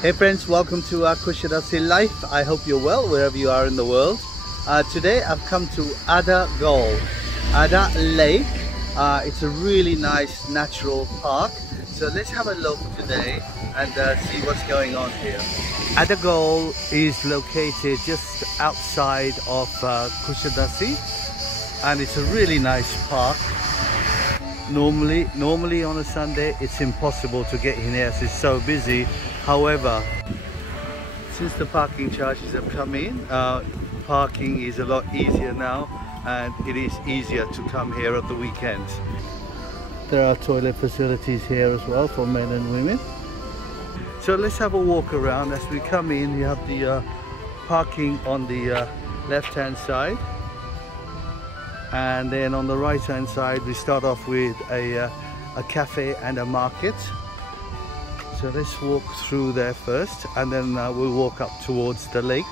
Hey friends, welcome to Kusadasi Life. I hope you're well wherever you are in the world. Today I've come to Adagöl, Ada Lake. It's a really nice natural park. So let's have a look today and see what's going on here. Adagöl is located just outside of Kusadasi, and it's a really nice park. Normally on a Sunday it's impossible to get in here, it's so busy. However, since the parking charges have come in, parking is a lot easier now, and it is easier to come here at the weekends. There are toilet facilities here as well for men and women. So let's have a walk around. As we come in, you have the parking on the left hand side, and then on the right hand side we start off with a cafe and a market. So let's walk through there first, and then we'll walk up towards the lake.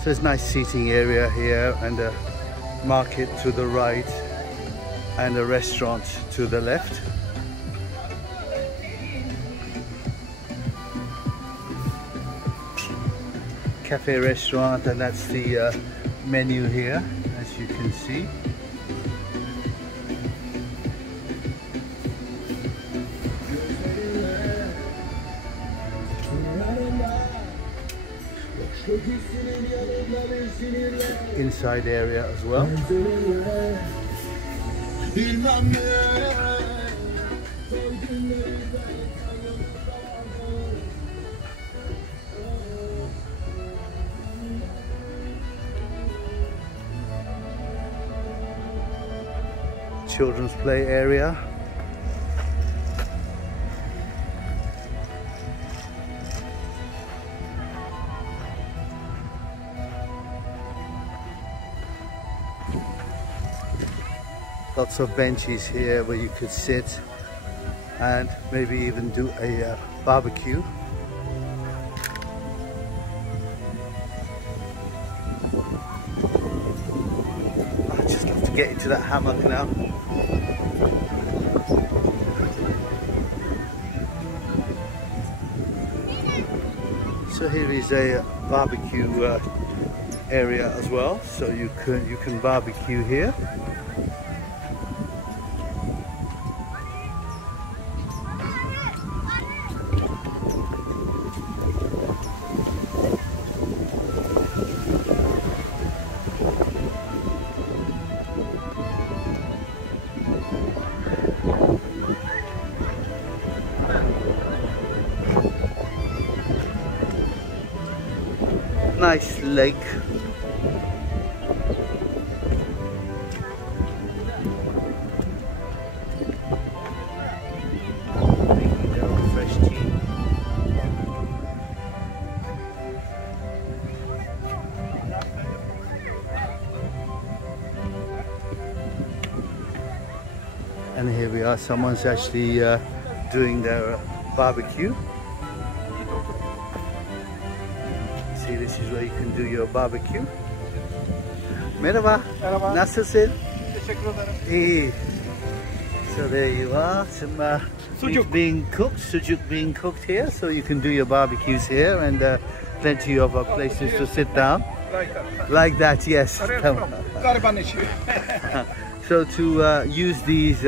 So there's a nice seating area here, and a market to the right, and a restaurant to the left. Cafe restaurant, and that's the menu here, as you can see. Inside area as well. Children's play area. Lots of benches here where you could sit and maybe even do a barbecue. I just love to get into that hammock now. So here is a barbecue area as well, so you can barbecue here. Nice lake. Making their own fresh tea. And here we are, someone's actually doing their barbecue. This is where you can do your barbecue. Merhaba. Merhaba. Nasılsın? Teşekkür ederim. İyi. So there you are. Some meat being cooked, sucuk being cooked here, so you can do your barbecues here, and plenty of places to sit down. Like that. Like that, yes. So to use these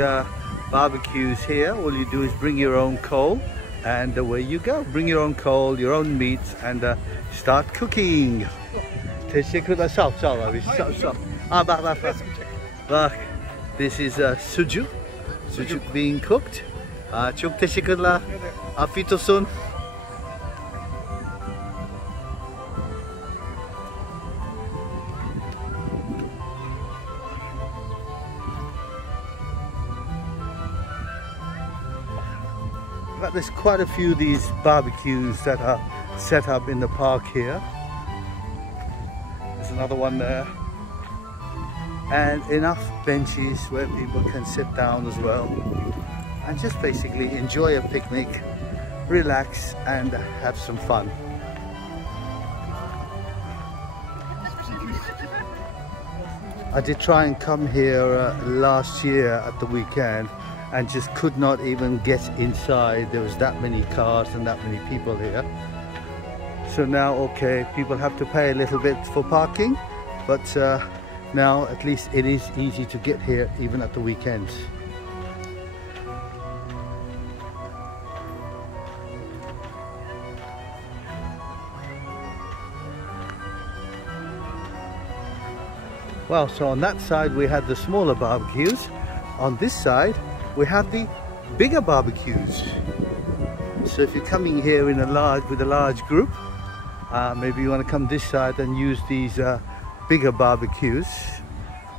barbecues here, all you do is bring your own coal, and away you go. Bring your own coal, your own meat, and start cooking. Teşekkürler. Sağ ol abi. Sağ. Bak. This is sucuk. Sucuk being cooked. Çok teşekkürler. Afiyet olsun. But there's quite a few of these barbecues that are set up in the park here. There's another one there. And enough benches where people can sit down as well and just basically enjoy a picnic relax and have some fun. I did try and come here last year at the weekend and just could not even get inside. There was that many cars and that many people here. So now, okay, people have to pay a little bit for parking, but now at least it is easy to get here even at the weekends. Well, so on that side we had the smaller barbecues. On this side we have the bigger barbecues. So if you're coming here in with a large group, maybe you want to come this side and use these bigger barbecues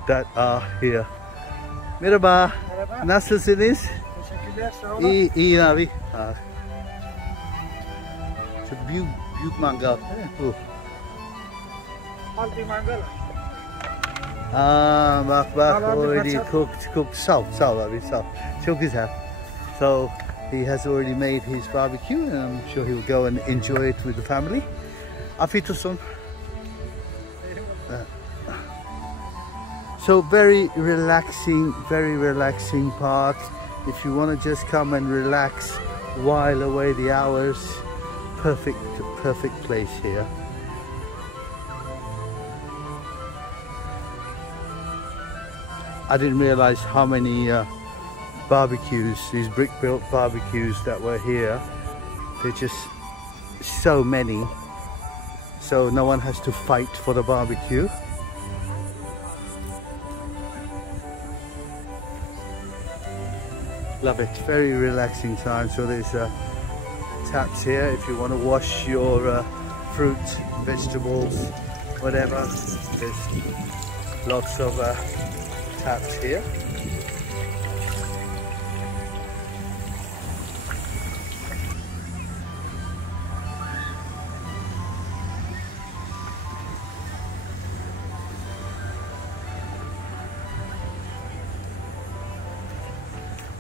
that are here. Merhaba. Merhaba. Nasılsınız? Teşekkürler, sağ olun. İyi abi. Çok büyük mangal. Bu. Halbi mangal. Bak already cooked. Sağ ol abi, sağ ol. Çok güzel. So he has already made his barbecue and I'm sure he will go and enjoy it with the family. Afiyet olsun. So very relaxing park. If you want to just come and relax, while away the hours, perfect place here. I didn't realize how many barbecues, these brick-built barbecues that were here. They're just so many, so no one has to fight for the barbecue. Love it, very relaxing time. So there's taps here if you want to wash your fruit, vegetables, whatever. There's lots of taps here.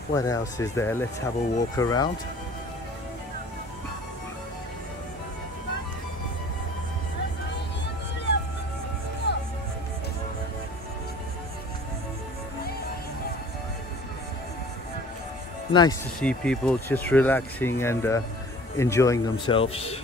What else is there? Let's have a walk around. Nice to see people just relaxing and enjoying themselves.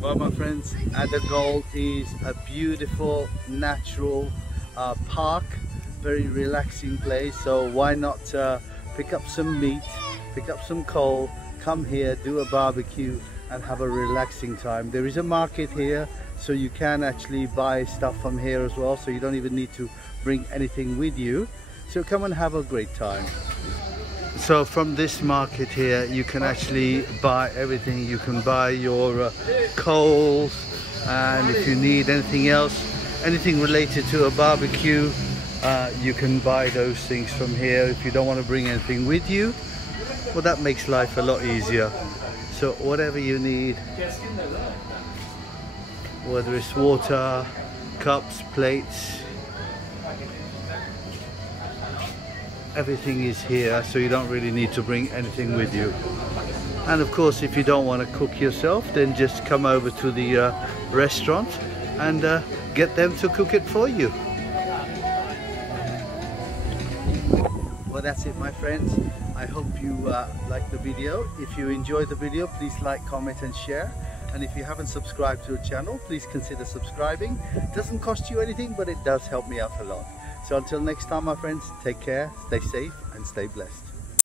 Well, my friends, Adagöl is a beautiful natural park, very relaxing place. So why not pick up some meat, pick up some coal, come here, do a barbecue and have a relaxing time. There is a market here, so you can actually buy stuff from here as well, so you don't even need to bring anything with you. So come and have a great time. So from this market here you can actually buy everything. You can buy your coals, and if you need anything else, anything related to a barbecue, you can buy those things from here. If you don't want to bring anything with you, well, that makes life a lot easier. So whatever you need, whether it's water, cups, plates, everything is here, so you don't really need to bring anything with you. And of course, if you don't want to cook yourself, then just come over to the restaurant and get them to cook it for you. Well, that's it, my friends. I I hope you like the video. If you enjoyed the video, please like, comment and share. And if you haven't subscribed to the channel, please consider subscribing. It doesn't cost you anything, but it does help me out a lot. So until next time, my friends, take care, stay safe and stay blessed.